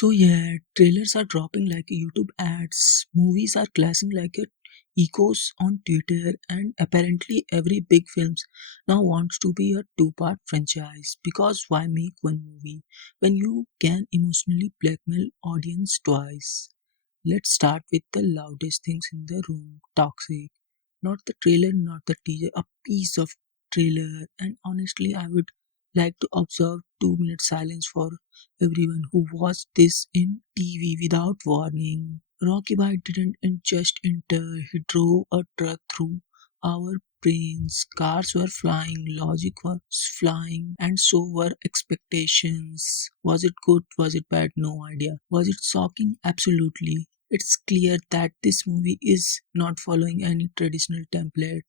So yeah, trailers are dropping like YouTube ads, movies are clashing like a echoes on Twitter, and apparently every big films now wants to be a two-part franchise. Because why make one movie when you can emotionally blackmail audience twice? Let's start with the loudest things in the room. Toxic. Not the trailer, not the teaser, a piece of trailer. And honestly, I would like to observe 2 minute silence for everyone who watched this in TV without warning. Rocky Bhai didn't just enter, he drove a truck through our brains. Cars were flying, logic was flying, and so were expectations. Was it good? Was it bad? No idea. Was it shocking? Absolutely. It's clear that this movie is not following any traditional template,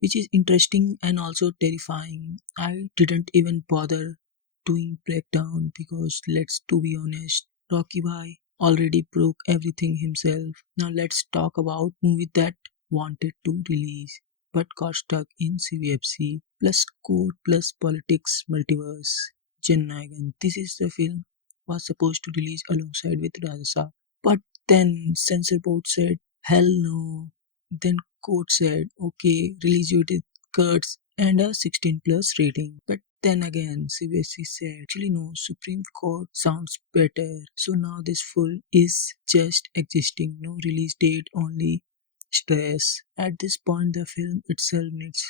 which is interesting and also terrifying. I didn't even bother doing breakdown because let's to be honest, Rocky Bhai already broke everything himself. Now let's talk about movie that wanted to release but got stuck in CBFC plus code plus politics multiverse. Jan Nagan. This is the film was supposed to release alongside with Rajasa. But then censor board said hell no. Then court said okay, release you with cuts and a 16 plus rating. But then again, CBSC said, actually, no, Supreme Court sounds better. So now this full is just existing, no release date, only stress. At this point, the film itself needs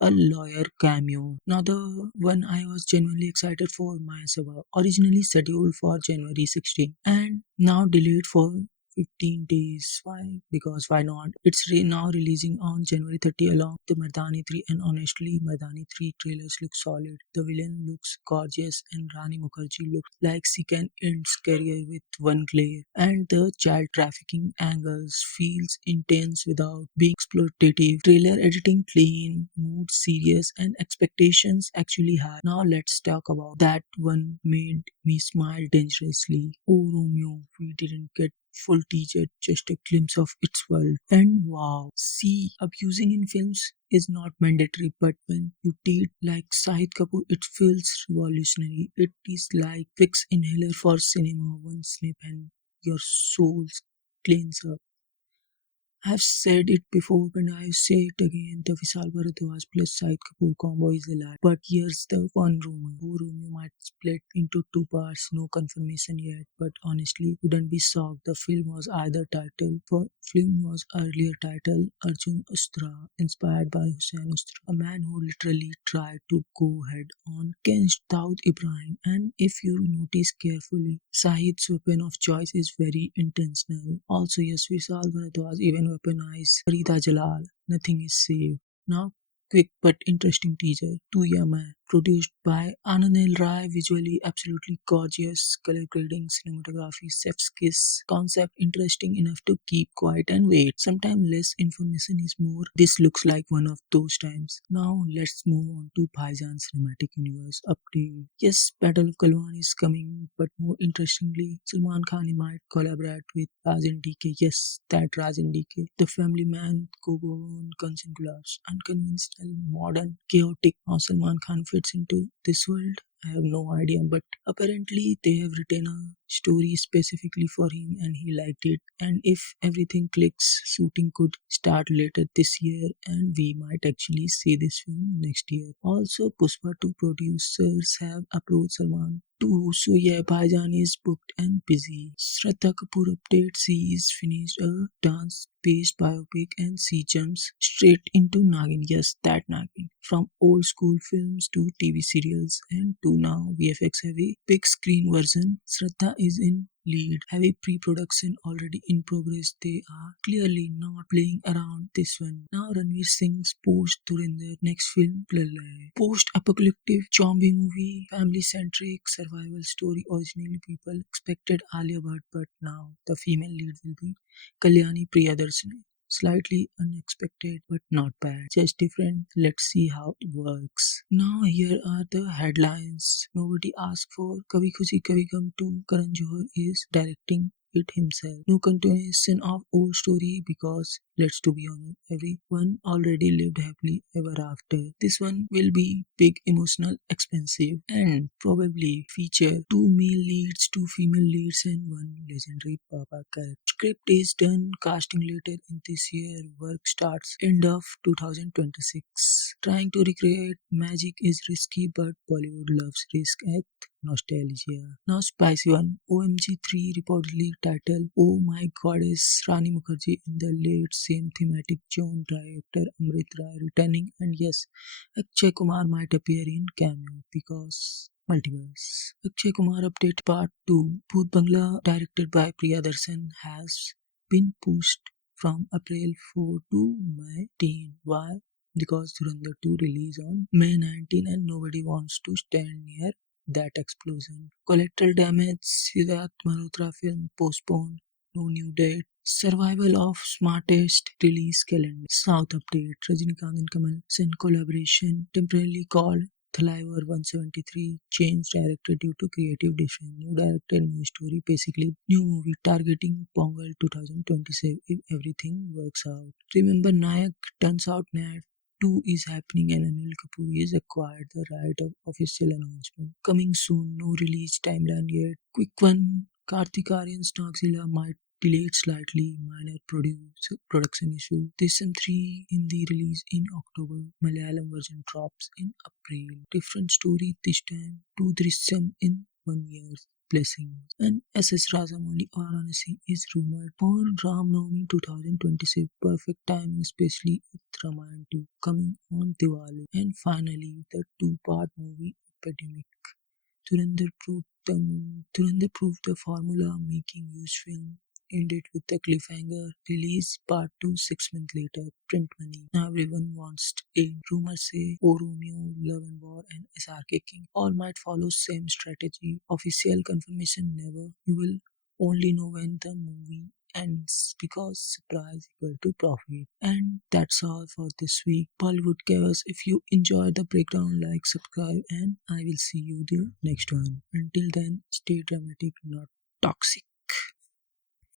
a lawyer cameo. Now, the one I was genuinely excited for, Maya Sabha, originally scheduled for January 16 and now delayed for 15 days. Why? Because why not? It's now releasing on January 30 along the Mardani 3, and honestly, Mardani 3 trailers look solid. The villain looks gorgeous and Rani Mukherjee looks like she can end career with one glare. And the child trafficking angles feels intense without being exploitative. Trailer editing clean, mood serious, and expectations actually high. Now let's talk about that one made me smile dangerously. Oh Romeo, we didn't get full teacher, just a glimpse of its world. And wow, see, abusing in films is not mandatory, but when you date like Sahid Kapoor, it feels revolutionary. It is like fix inhaler for cinema, one snip and your soul cleans up. I've said it before and I say it again. The Vishal Bharadwaj plus Shahid Kapoor combo is a lie. But here's the one rumor. Who Romeo might split into two parts, no confirmation yet. But honestly, wouldn't be shocked. The film was either titled for film was earlier titled Arjun Ustra, inspired by Hussein Ustra, a man who literally tried to go head on against Daud Ibrahim. And if you notice carefully, Sahid's weapon of choice is very intentional. Also, yes, Vishal Bharadwaj even weaponized Farida Jalal. Nothing is safe. Now, quick but interesting teaser. Tu Ya Main, produced by Anand L. Rai, visually absolutely gorgeous, color grading, cinematography, chef's kiss, concept interesting enough to keep quiet and wait. Sometimes less information is more. This looks like one of those times. Now let's move on to Bhaijan Cinematic Universe update. Yes, Battle of Galwan is coming, but more interestingly, Salman Khan might collaborate with Raj DK. Yes, that Raj DK. The family man, Kogo on Guns and Gloves, unconventional, modern, chaotic. How Salman Khan fits into this world? I have no idea, but apparently they have written a story specifically for him and he liked it. And if everything clicks, shooting could start later this year and we might actually see this film next year. Also, Pushpa 2 producers have approached Salman too, so yeah, Bhaijan is booked and busy. Shraddha Kapoor updates she is finished a dance based biopic and she jumps straight into Nagin. Yes, that Nagin. From old school films to TV serials and to now VFX heavy big screen version, Shraddha is in lead. Heavy pre-production already in progress. They are clearly not playing around this one. Now Ranveer Singh's post Dhurandhar next film Pralay. Post-apocalyptic zombie movie, family-centric survival story. Originally people expected Alia Bhatt, but now the female lead will be Kalyani Priyadarshini. Slightly unexpected, but not bad. Just different. Let's see how it works. Now here are the headlines. Nobody asked for Kabhi Khushi Kabhi Gum 2. Karan Johar is directing it himself. No continuation of old story because let's to be honest, everyone already lived happily ever after. This one will be big, emotional, expensive, and probably feature two male leads, two female leads, and one legendary Papa character. Script is done, casting later in this year, work starts end of 2026. Trying to recreate magic is risky, but Bollywood loves risk at nostalgia. Now spicy one. OMG 3 reportedly titled Oh My Goddess Rani Mukherjee in the late same thematic zone. Director Amrit Rai returning, and yes, Akshay Kumar might appear in cameo because multiverse. Akshay Kumar update part 2. Bhoot Bangla directed by Priyadarshan has been pushed from April 4 to May 10. Why? Because Dhurandhar 2 release on May 19 and nobody wants to stand near that explosion. Collateral damage, Siddharth Malhotra film postponed, no new date. Survival of smartest release calendar. South update. Rajinikanth and Kamal Sen collaboration temporarily called Thalaivar 173 changed director due to creative decision. New director, new story, basically new movie targeting Pongal 2027 if everything works out. Remember Nayak turns out Nat 2 is happening and Anil Kapoor is acquired the right of official announcement. Coming soon, no release timeline yet. Quick one, Kartik Aaryan's Noxzilla might delayed slightly, minor production issue. Drishyam 3 Hindi release in October. Malayalam version drops in April. Different story this time. Two Drishyam in 1 year. Blessings. And SS Rajamouli Varanasi is rumored for Ram Navami 2026. Perfect timing, especially with Ramayana 2 coming on Diwali. And finally, the two-part movie Epidemic. Dhurandhar proved the formula, making huge film. Ended with the cliffhanger. Release part 2 6 months later. Print money. Now everyone wants a rumors say Oh Romeo, Love and War and SRK King. All might follow same strategy. Official confirmation never. You will only know when the movie ends because surprise equal to profit. And that's all for this week. Bollywood Chaos. If you enjoyed the breakdown, like, subscribe, and I will see you the next one. Until then, stay dramatic, not toxic.